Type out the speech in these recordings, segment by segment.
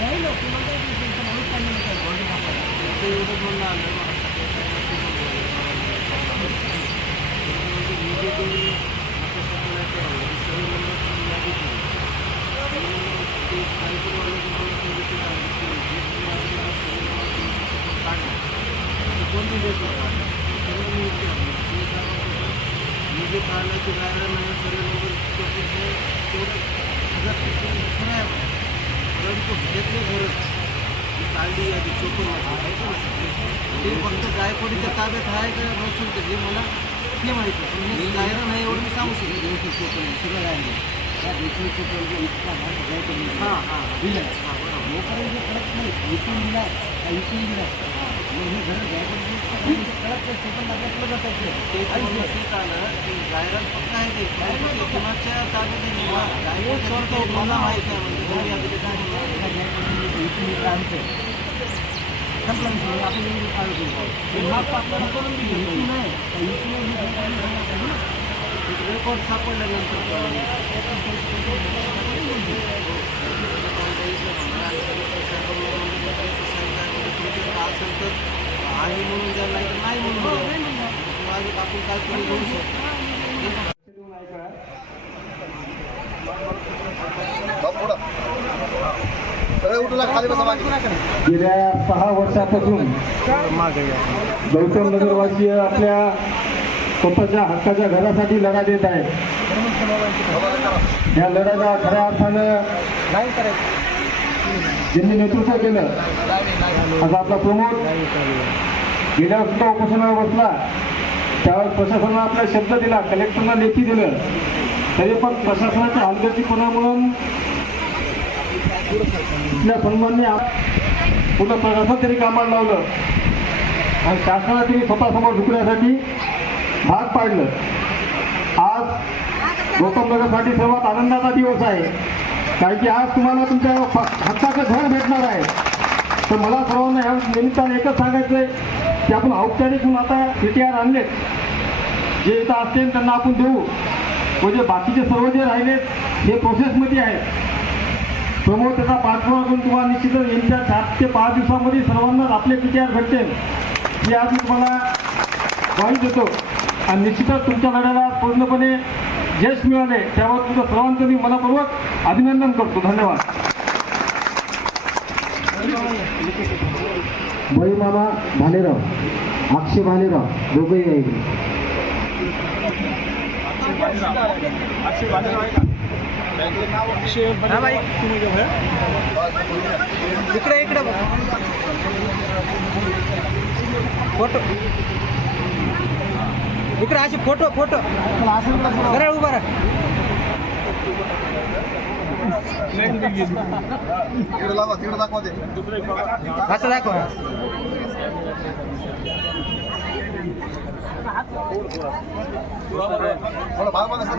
नाही ना तुला काय तुमचं म्हणून सांगितलं काय गोल्ड कापायला त्याचं एवढं म्हणणं आलं मला कोणती देत मी जे पाहिलं ते ड्रायव्हर नाही सर्व लोक तेवढं हजार खरं आहे परंतु घेतले खरंच काढली आधी चोपून ते फक्त गायकवाडीच्या ताब्यात आहे का नसून ते मला ते माहिती पण हे गायरा नाही एवढं मी सांगू शकतो सगळं राहिले त्या देखील पेट्रोल इतका भाग जायचं हां हां दिलं. हां जोपर्यंत कळत नाही. विकून दिला का विकून दिला. मग हे घर घ्यायचं कळत नाही. पण लागलं जातात ते तेच आलं की गायरान फक्त आहे ते. कुणाच्या ताब्यात आहे? नाही. मला माहिती आहे. म्हणजे घरी आधी ते काय म्हणणार? विकून दिलं आमचं संपला विषय आपण एवढं काढतो हे माप आपल्याला करून दिली विकून नाही. तर विकून दिलं हे ना. रेकॉर्ड सापडल्यानंतर कळलं. आहे म्हणून द्या नाही म्हणून आपण काय घेऊ शकतो. उठला खाली बसा मागे. गेल्या सहा वर्षापासून गौतम नगरवासीय आपल्या स्वतःच्या हक्काच्या घरासाठी लढा देत आहेत. या लढ्याला खऱ्या अर्थानं ज्यांनी नेतृत्व केलं असा आपला प्रमोद गेल्या सुद्धा उपोषणावर बसला. त्यावर प्रशासनानं आपला शब्द दिला कलेक्टरला लेखी दिलं. तरी पण प्रशासनाच्या हलगर्जीपणामुळं इथल्या सन्मानने पुन्हा प्रशासन तरी कामाला लावलं. आणि शासनाला तरी स्वतःसमोर झुकण्यासाठी भाग पाडलं. आज गौतमनगरसाठी सर्वात आनंदाचा दिवस आहे. कारण की आज तुम्हाला तुमच्या हक्काचं घर भेटणार आहे. तर मला सर्वांना ह्या निमित्ताने एकच सांगायचं आहे की आपण औपचारिक म्हणून आता पी आणलेत. जे इथं असतील त्यांना आपण देऊ. म्हणजे बाकीचे सर्व जे राहिलेत हे प्रोसेसमध्ये आहेत. प्रमोद त्याचा पाठपुरावा करून तुम्हाला निश्चितच येत्या चार ते पाच दिवसामध्ये सर्वांनाच आपले आर भेटतील ही आज मी तुम्हाला ग्वाही देतो. आणि निश्चितच तुमच्या लढ्याला पूर्णपणे यश मिळाले. त्यावर तुमचं सर्वांचं मी मनपूर्वक अभिनंदन करतो. धन्यवाद. बळी मामा भालेराव अक्षय भालेराव दोघंही आहे. इकडे. इकडे इकडे फोटो. इकडे असे फोटो फोटो. सरळ उभा राहा. असं दाखवा. थोडं भाग बघा सर.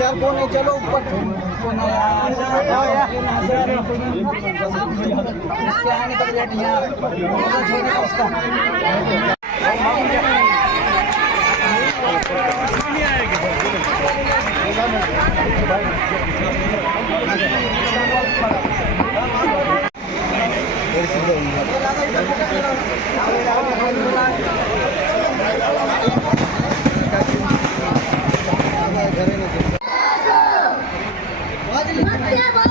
इकडे कौन है चलो ऊपर कौन है इसके आने तक बैठ यहाँ उसका तुम आगे बढ़ो हम तुम्हारे साथ हैं मस्के भाऊ तुम आगे बढ़ो हम तुम्हारे साथ हैं मस्के भाऊ चा जय हो आगे बढ़ो हम तुम्हारे साथ हैं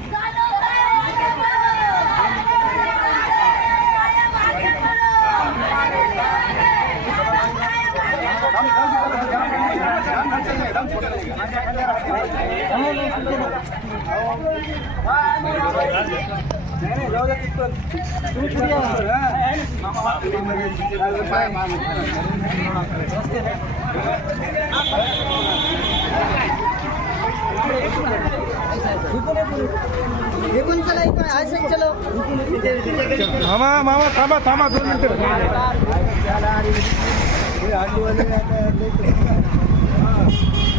मामा मामा थांबा थांबा दोन मिनिटं